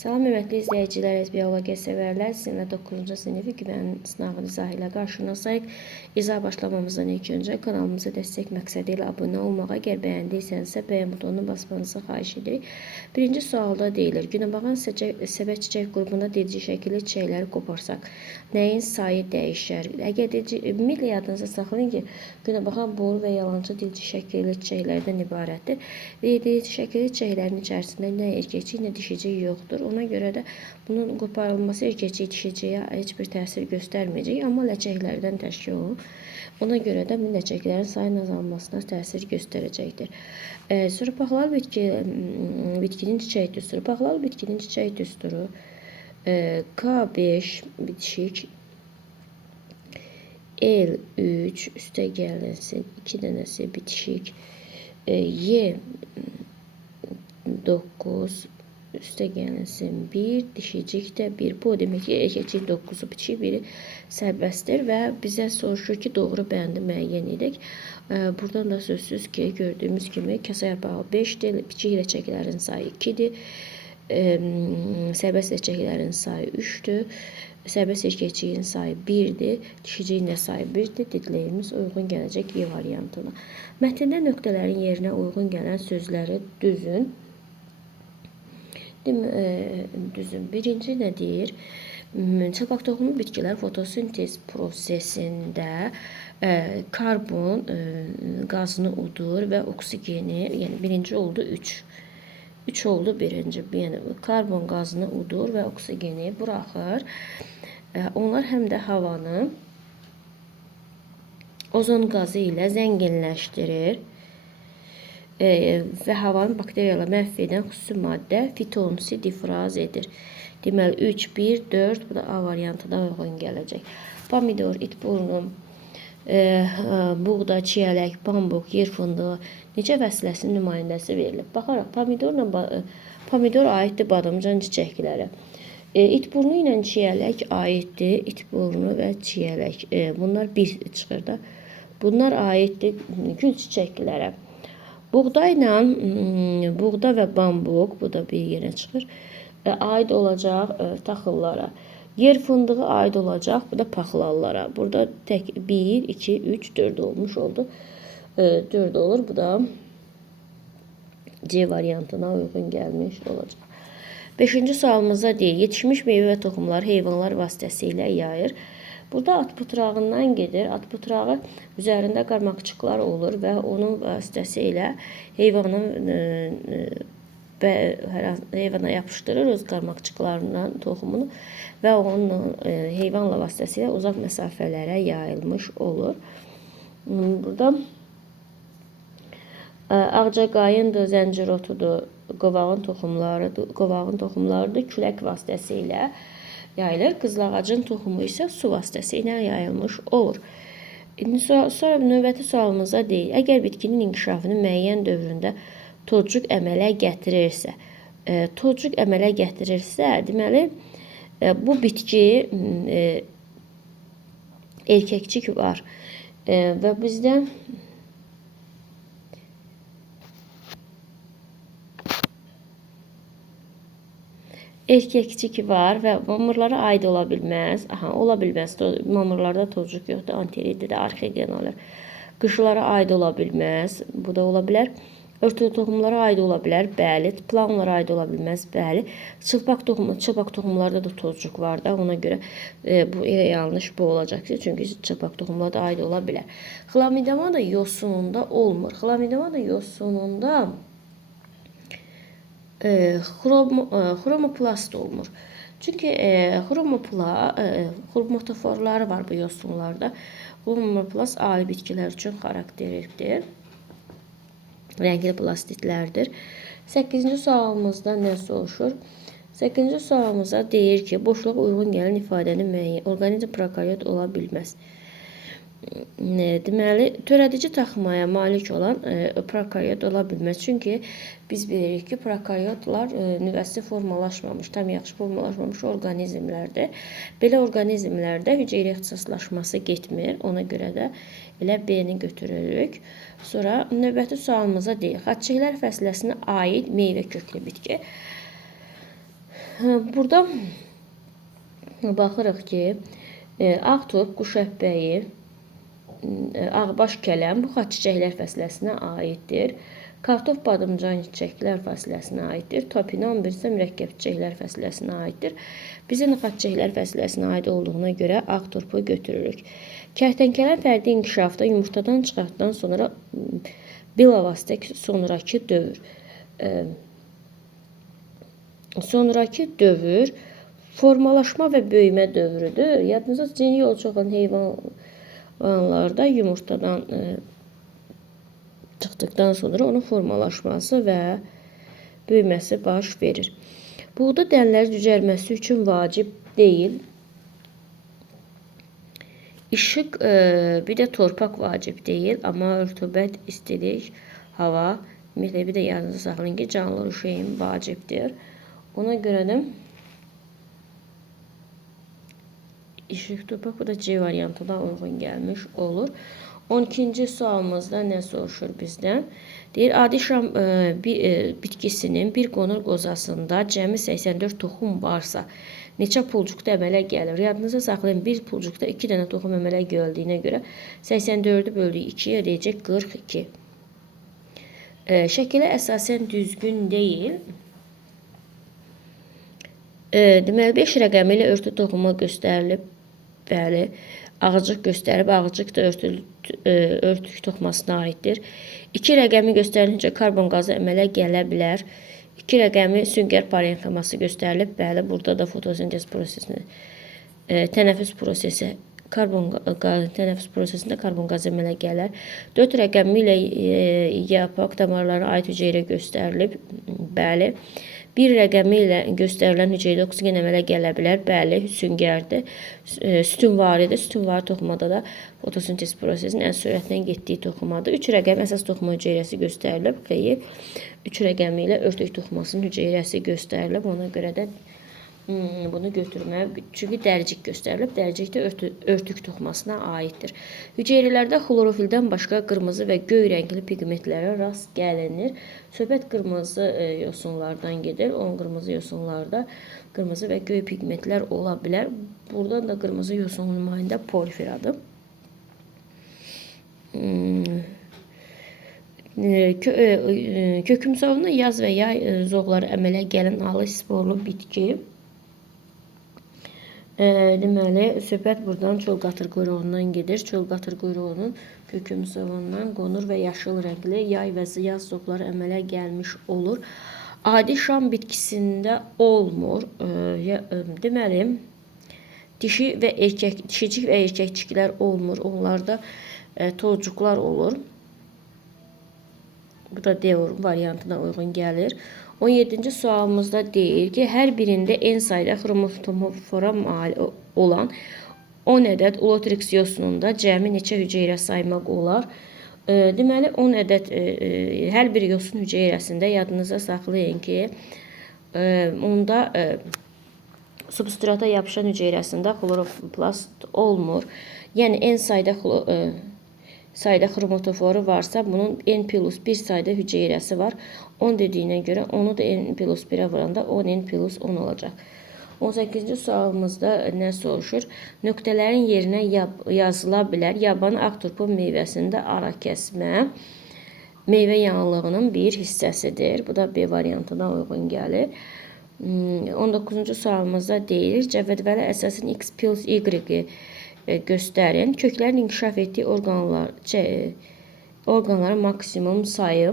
Salam hörmətli izləyicilər, biologiya sevərlər. Sizinlə 9-cu sinif güvən sınavı izahı ilə qarşınızdayıq. İzah başlamamızdan ilk öncə kanalımıza dəstək məqsədi ilə abunə olmağa, əgər bəyəndiysənsə bəyən butonuna basmanızı xahiş edirik. Birinci sualda deyilir, günəbağan səbət çiçək qrupunda dedici şəkilli çiçəkləri qoparsaq, nəyin sayı dəyişər? Əgər ümumiyyətlə yadınıza saxlayın ki, günəbağan boru və yalancı dilci şəkilli çiçəklərdən ibarətdir. Dedici şəkilli çiçəklərin içərisində nə erkəkçik, nə dişicik yoxdur. Ona görə də bunun qoparılması erkəkçik dişiciyə heç bir təsir göstərməyəcək, amma ləçəklərdən təşkil olunur. Ona görə də bu ləçəklərin sayının azalmasına təsir göstərəcəkdir. Sonra paxlalı bitkinin çiçək düsturu. Paxlalı bitkinin çiçək düsturu K5 bitişik L3 üstə gəlinsin 2 dənəsi bitişik Y9 üstə gəlinsin 1, dişicik də 1. Bu demək ki, erkəkçik 9-u bitişik, biri sərbəstdir və bizə soruşur ki, doğru bəndi müəyyən edək. Buradan da sözsüz ki, gördüyümüz kimi kasa yarpağı 5-dir, biçik ləçəklərin sayı 2-dir, sərbəst ləçəklərin sayı 3-dür, sərbəst erkəkçiyin sayı 1-dir, dişiciyin də sayı 1-dir. Dediklərimiz uyğun gələcək Y variantına. Mətndə nöqtələrin yerinə uyğun gələn sözləri düzün. Düzün. Birinci nə deyir? Çılpaq toxumlu bitkilər fotosintez prosesində karbon qazını udur və oksigeni, yəni birinci oldu 3. 3 oldu birinci. Yəni karbon qazını udur və oksigeni buraxır. Onlar həm də havanı ozon qazı ilə zənginləşdirir. Və havanı bakteriyalar məhv edən xüsusi maddə fitonsid ifraz edir. Deməli 3, 1, 4 bu da A variantına uyğun gələcək. Pomidor, itburnu, buğda, çiyələk, bambuk, yer fındığı necə vəsiləsinin nümayəndəsi verilib? Baxaraq pomidor aiddir badamcan çiçəklərə. İtburnu ilə çiyələk aiddir. İtburnu və çiyələk. Bunlar bir çıxır da. Bunlar aiddir gül çiçəklərə. Buğda və bambuk, bu da bir yerə çıxır, aid olacaq taxıllara. Yer fındığı aid olacaq, bu da paxlallara. Burada tək 1, 2, 3, 4 olmuş oldu. 4 olur, bu da C variantına uyğun gəlmiş olacaq. 5-ci sualımızda deyir, yetişmiş meyvə və toxumlar heyvanlar vasitəsilə yayır. Burada at butrağından gedir. At butrağı üzərində qarmaqçıqlar olur və onun vasitəsilə heyvana yapışdırırız qarmaqçıqlarından toxumunu və onun heyvanla vasitəsilə uzaq məsafələrə yayılmış olur. Burada ağcaqayındır, zəncirotudur, qovağın toxumlarıdır, külək vasitəsilə yayılır. Qızılağacın toxumu isə su vasitəsilə yayılmış olur. Sonra növbəti sualımıza deyil. Əgər bitkinin inkişafının müəyyən dövründə tozcuq əmələ gətirirsə, deməli, bu bitki erkəkçik var və bizdə erkəkçik var və mamırlara aid ola bilməz. Ola bilməz. Mamırlarda tozcuq yoxdur. Anterididə arxegen olur. Qışlara aid ola bilməz. Bu da ola bilər. Örtülü toxumlara aid ola bilər. Bəli. Planlara aid ola bilməz. Bəli. Çılpaq toxumlarda da tozcuq var da. Ona görə bu elə yanlış bu olacaq. Çünki çılpaq toxumlara da aid ola bilər. Xlamidoma da yosununda olmur. Xlamidoma da yosununda xromoplast olmur. Çünki xromatoforları var bu yosunlarda. Xromoplast ali bitkilər üçün xarakterlidir. Rəngli plastitlərdir. 8-ci sualımızda nə soruşur? 8-ci sualımızda deyir ki, boşluğa uyğun gələn ifadəni müəyyən orqanizm prokaryot ola bilməz. Deməli, törədici taxmaya malik olan prokaryot ola bilməz. Çünki biz bilirik ki, prokaryotlar nüvəsi formalaşmamış, tam yaxşı formalaşmamış orqanizmlərdir. Belə orqanizmlərdə hüceyrə ixtisaslaşması getmir. Ona görə də elə B-ni götürürük. Sonra növbəti sualımıza deyil. Xaççıqlar fəsiləsinə aid meyvə köklü bitki. Burada baxırıq ki, ağ turp, quş əhbəyi, ağbaş kələm bu xaç çiçəklər fəsiləsinə aiddir. Kartof, badımcan çiçəklər fəsiləsinə aiddir. Topinambir isə mürəkkəb çiçəklər fəsiləsinə aiddir. Bizə xaç çiçəklər fəsiləsinə aid olduğuna görə ağ turpu götürürük. Kərtənkələ fərdi inkişafda yumurtadan çıxartdan sonra bilavasitə sonraki dövr formalaşma və böyümə dövrüdür. Yadınızda cin yolcu olan heyvanlarda yumurtadan çıxdıqdan sonra onun formalaşması və böyüməsi baş verir. Buğda dənələri cücərməsi üçün vacib deyil. İşıq, bir də torpaq vacib deyil, amma rütubət, istilik, hava, ümumiyyətlə bir də yadınızda saxlayın ki, canlı rüşeyin vacibdir. Ona görə də işıq, torpaq, bu da C variantına uyğun gəlmiş olur. 12-ci sualımızda nə soruşur bizdən? Deyir, adi şam bitkisinin bir qonur qozasında cəmi 84 toxum varsa, neçə pulcuqda əmələ gəlir? Yadınızda saxlayın, bir pulcuqda 2 dənə toxum əmələ gəldiyinə görə 84-ü böldük 2-yə edəcək 42. Şəkilə əsasən düzgün deyil. Deməli, 5 rəqəmi ilə örtü toxuma göstərilib. Bəli, ağacıq göstərib, ağacıq da örtük toxumasına aiddir. 2 rəqəmi göstərincə karbon qazı əmələ gələ bilər. 2 rəqəmi süngər parenximası göstərilib. Bəli, burada da fotosintez prosesini, tənəffüs prosesi, tənəffüs prosesində karbon qazı əmələ gələr. 4 rəqəmi ilə yarpaq damarlarına aid hüceyrə göstərilib. Bəli. 1 rəqəmi ilə göstərilən hüceyrədə oksigen əmələ gələ bilər. Bəli, süngərdir. Sütunvarıdır. Sütunvarı toxumada da fotosintez prosesinin ən sürətlə getdiyi toxumadır. 3 rəqəmi əsas toxuma hüceyrəsi göstərilib. Xeyr. 3 rəqəmi ilə örtük toxumasının hüceyrəsi göstərilib. Ona görə də bunu götürmək, çünki dəricik göstərilib. Dəricik də örtük toxumasına aiddir. Hüceyrələrdə xlorofildən başqa qırmızı və göy rəngli pigmentlərə rast gəlinir. Söhbət qırmızı yosunlardan gedir. Onun qırmızı yosunlarda qırmızı və göy pigmentlər ola bilər. Buradan da qırmızı yosun nümayəndə porfiradır. Kökümsavuna yaz və yay zoğları əmələ gələn halı sporlu bitki. Deməli, söhbət buradan çöl qatır quyruğundan gedir. Çöl qatır quyruğunun kökümsavundan qonur və yaşıl rəngli yay və yaz zoğları əmələ gəlmiş olur. Adi şam bitkisində olmur. Deməli, dişicik və erkəkciklər olmur. Onlarda tozcuqlar olur. Bu da D variantına uyğun gəlir. 17-ci sualımızda deyir ki, hər birində en sayda xromotomorfora malik olan 10 ədəd ulotrix yosununda cəmi neçə hüceyrə saymaq olar? Deməli, 10 ədəd hər bir yosun hüceyrəsində yadınıza saxlayın ki, onda substrata yapışan hüceyrəsində xloroplast olmur. Yəni, en sayda xromatoforu varsa, bunun N+1 sayda hüceyrəsi var. 10 dediyinə görə onu da N+1'ə vuranda 10N+10 olacaq. 18-ci sualımızda nə soruşur? Nöqtələrin yerinə yazıla bilər. Yaban ağ turpu meyvəsində ara kəsmə meyvə yanğılığının bir hissəsidir. Bu da B variantına uyğun gəlir. 19-cu sualımızda deyilir, cədvələ əsasən X plus Y göstərin. Köklərin inkişaf etdiyi orqanların maksimum sayı.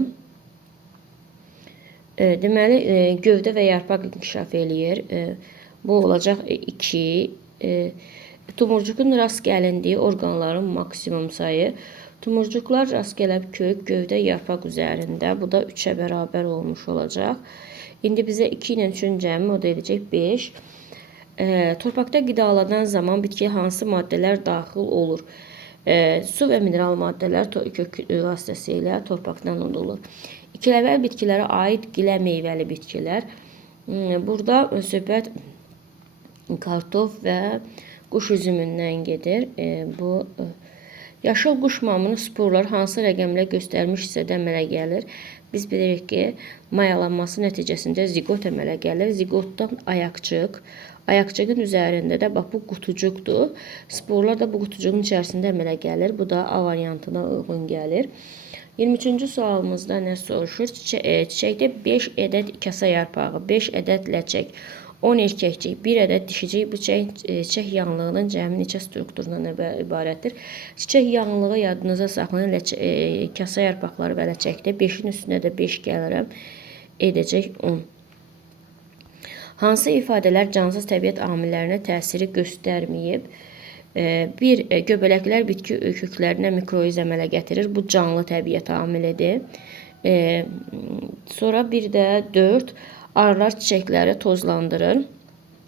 Deməli, gövdə və yarpaq inkişaf eləyir. Bu olacaq 2. Tumurcuqun rast gəlindiyi orqanların maksimum sayı. Tumurcuqlar rast gəlib kök, gövdə, yarpaq üzərində. Bu da 3-ə bərabər olmuş olacaq. İndi bizə 2 ilə 3-ün cəmi o da edəcək 5. Torpaqda qidalanan zaman bitkiyə hansı maddələr daxil olur? Su və mineral maddələr kök vasitəsilə torpaqdan udulur. İkiləvəl bitkilərə aid gilə meyvəli bitkilər. Burada söhbət kartof və quş üzümündən gedir. Bu Yaşıl quş mamının sporları hansı rəqəmlə göstərmiş hissədə əmələ gəlir? Biz bilirik ki, mayalanması nəticəsində ziqot əmələ gəlir. Ziqotdan ayaqcıq, ayaqcığın üzərində də bax bu qutucuqdur. Sporlar da bu qutucuğun içərisində əmələ gəlir. Bu da A variantına uyğun gəlir. 23-cü sualımızda nə soruşur? Çiçəkdə 5 ədəd kasa yarpağı, 5 ədəd ləçək, 10 erkəkcik, 1 ədəd dişicik bu çiçək yanlığının cəmi neçə strukturundan ibarətdir? Çiçək yanlığı yadınıza saxlayın. Kasa yarpaqları və ləçəkdə 5-in üstünə də 5 gəlirəm. Edəcək 10. Hansı ifadələr cansız təbiət amillərinə təsiri göstərməyib? Bir, göbələklər bitki köklərinə mikroiz əmələ gətirir. Bu canlı təbiət amilidir. Sonra bir də 4, arılar çiçəkləri tozlandırır.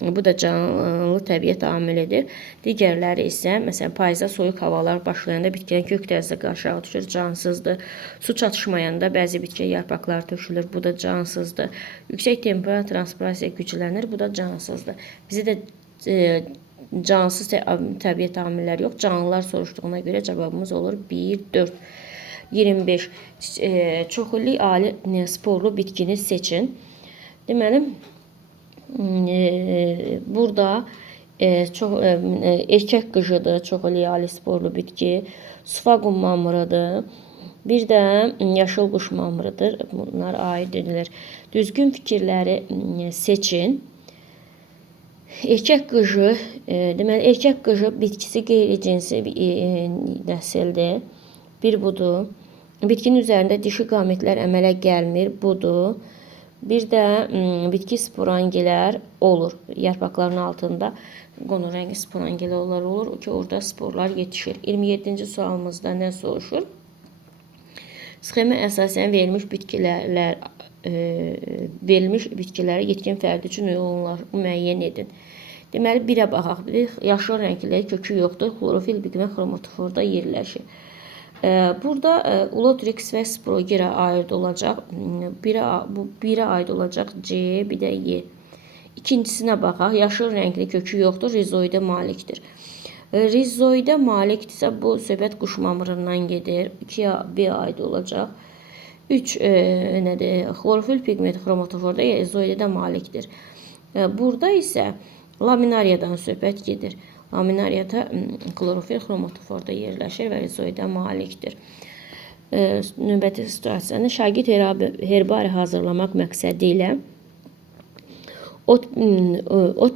Bu da canlı təbiət amilidir. Digərləri isə, məsələn, payızda soyuq havalar başlayanda bitkinin kök dəstəsi aşağı düşür, cansızdır. Su çatışmayanda bəzi bitki yarpaqları tökülür, bu da cansızdır. Yüksək temperatur transpirasiya güclənir, bu da cansızdır. Bizi də cansız təbiət amilləri yox, canlılar soruşduğuna görə cavabımız olur 1, 4. 25. Çoxillik ali sporlu bitkini seçin. Deməli, burada erkək qıcıdır, çoxillik ali sporlu bitki. Sufagum mamırıdır. Bir də yaşıl quş mamırıdır. Bunlar aid edilir. Düzgün fikirləri seçin. Erkək qıcı, deməli, erkək qıcı bitkisi qeyri-cinsi nəsildir. Bir budur. Bitkinin üzərində dişi qametlər əmələ gəlmir, budur. Bir də bitki sporangilər olur. Yarpaqların altında qonur rəngi sporangilər olur ki, orada sporlar yetişir. 27-ci sualımızda nə soruşur? Sxemə əsasən verilmiş bitkiləri yetkin fərdi üçün uyğunlar müəyyən edin. Deməli, birə baxaq. Yaşıl rəngli kökü yoxdur. Xlorofil pigment xromatoforda yerləşir. Burada Ulotrix və Sprogera aid olacaq. Birə aid olacaq C, bir də Y. İkincisinə baxaq. Yaşıl rəngli kökü yoxdur, rizoidə malikdir. Rizoidə malikdirsə bu söhbət quş mamırından gedir. 2-yə B aid olacaq. 3 nədir? Xlorofil pigment xromatoforda rizoidə malikdir. Burada isə laminariyadan söhbət gedir. Laminariyada xlorofil xromatoforda yerləşir və rizoidə malikdir. Növbəti situasiyanı şagird herbari hazırlamaq məqsədi ilə ot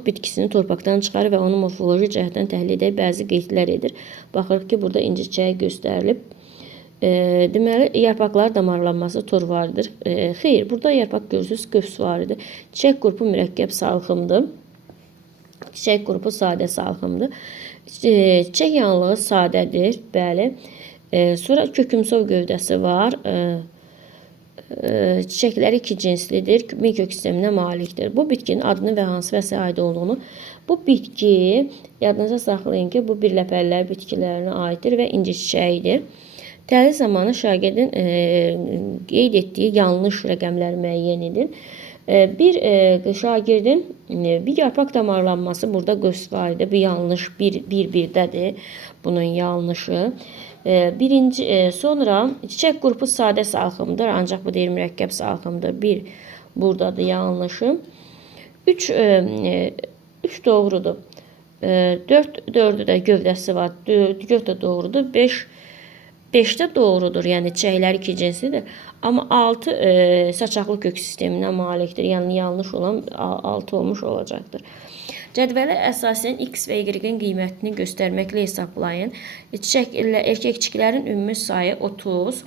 bitkisini torpaqdan çıxarır və onu morfoloji cəhətdən təhlil edib bəzi qeydlər edir. Baxırıq ki, burada inci çiçəyi göstərilib. Deməli, yarpaqlar damarlanması torvarıdır. Xeyr, burada yarpaq görürsünüz, qövs var idi. Çiçək qrupu mürəkkəb salxımdır. Çiçək qrupu sadə salxımdır. Çiçək yanlığı sadədir, bəli. Sonra kökümsov gövdəsi var. Çiçəkləri iki cinslidir, mikrosisteminə malikdir. Bu bitkinin adını və hansı vəsə aid olduğunu, bu bitki, yadınıza saxlayın ki, bu birləpəllər bitkilərinə aiddir və inci çiçəyidir. Təhlil zamanı şagirdin qeyd etdiyi yanlış rəqəmləri müəyyən edin. Bir şagirdin bir yarpaq damarlanması burada göstərildi. Bu yanlış, bir-birdədir bunun yanlışı. Sonra çiçək qrupu sadə salxımdır, ancaq bu deyil mürəkkəb salxımdır. Bir buradadır yanlışı. 3 doğrudur. 4-dü də gövdəsi var. 4 də doğrudur. 5 də doğrudur. Yəni çiçəklər iki cinsidir. Amma 6 saçaqlı kök sisteminə malikdir. Yəni yanlış olan 6 olmuş olacaqdır. Cədvələ əsasən X və Y-in qiymətini göstərməklə hesablayın. Erkəkçiklərin ümumi sayı 30.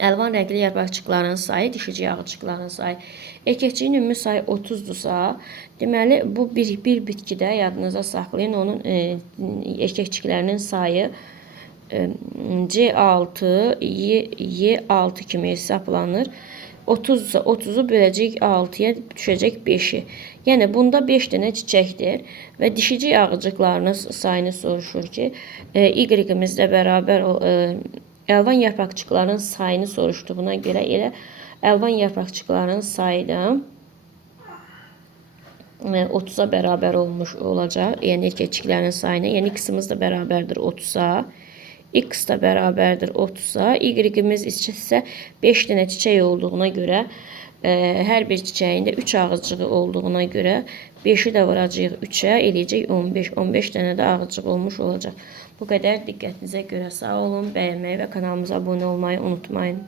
Əlvan rəngli yarpaqçıqların sayı, dişici yağıcıqların sayı. Erkəkçiyin ümumi sayı 30-dursa, deməli bu bir bitkidə yadınıza saxlayın. Onun erkəkçiklərinin sayı C6, Y6 kimi hesablanır. 30-sa 30-u böləcək 6-ya düşəcək 5-i. Yəni bunda 5 dənə çiçəkdir və dişici yağıcıqlarının sayını soruşur ki, Y-imizdə bərabər əlvan yarpaqçıqların sayını soruşduğuna görə elə əlvan yarpaqçıqların sayı da 30-a bərabər olmuş olacaq. Yəni erkəkçiklərin sayına, yəni X-imiz də bərabərdir 30-a. x da bərabərdir 30-a. Y-imiz isə 5 dənə çiçək olduğuna görə, hər bir çiçəyində 3 ağızcığı olduğuna görə 5-i də vuracağıq 3-ə, eləyəcək 15. 15 dənə də ağızcıq olmuş olacaq. Bu qədər, diqqətinizə görə sağ olun. Bəyənməyi və kanalımıza abunə olmayı unutmayın.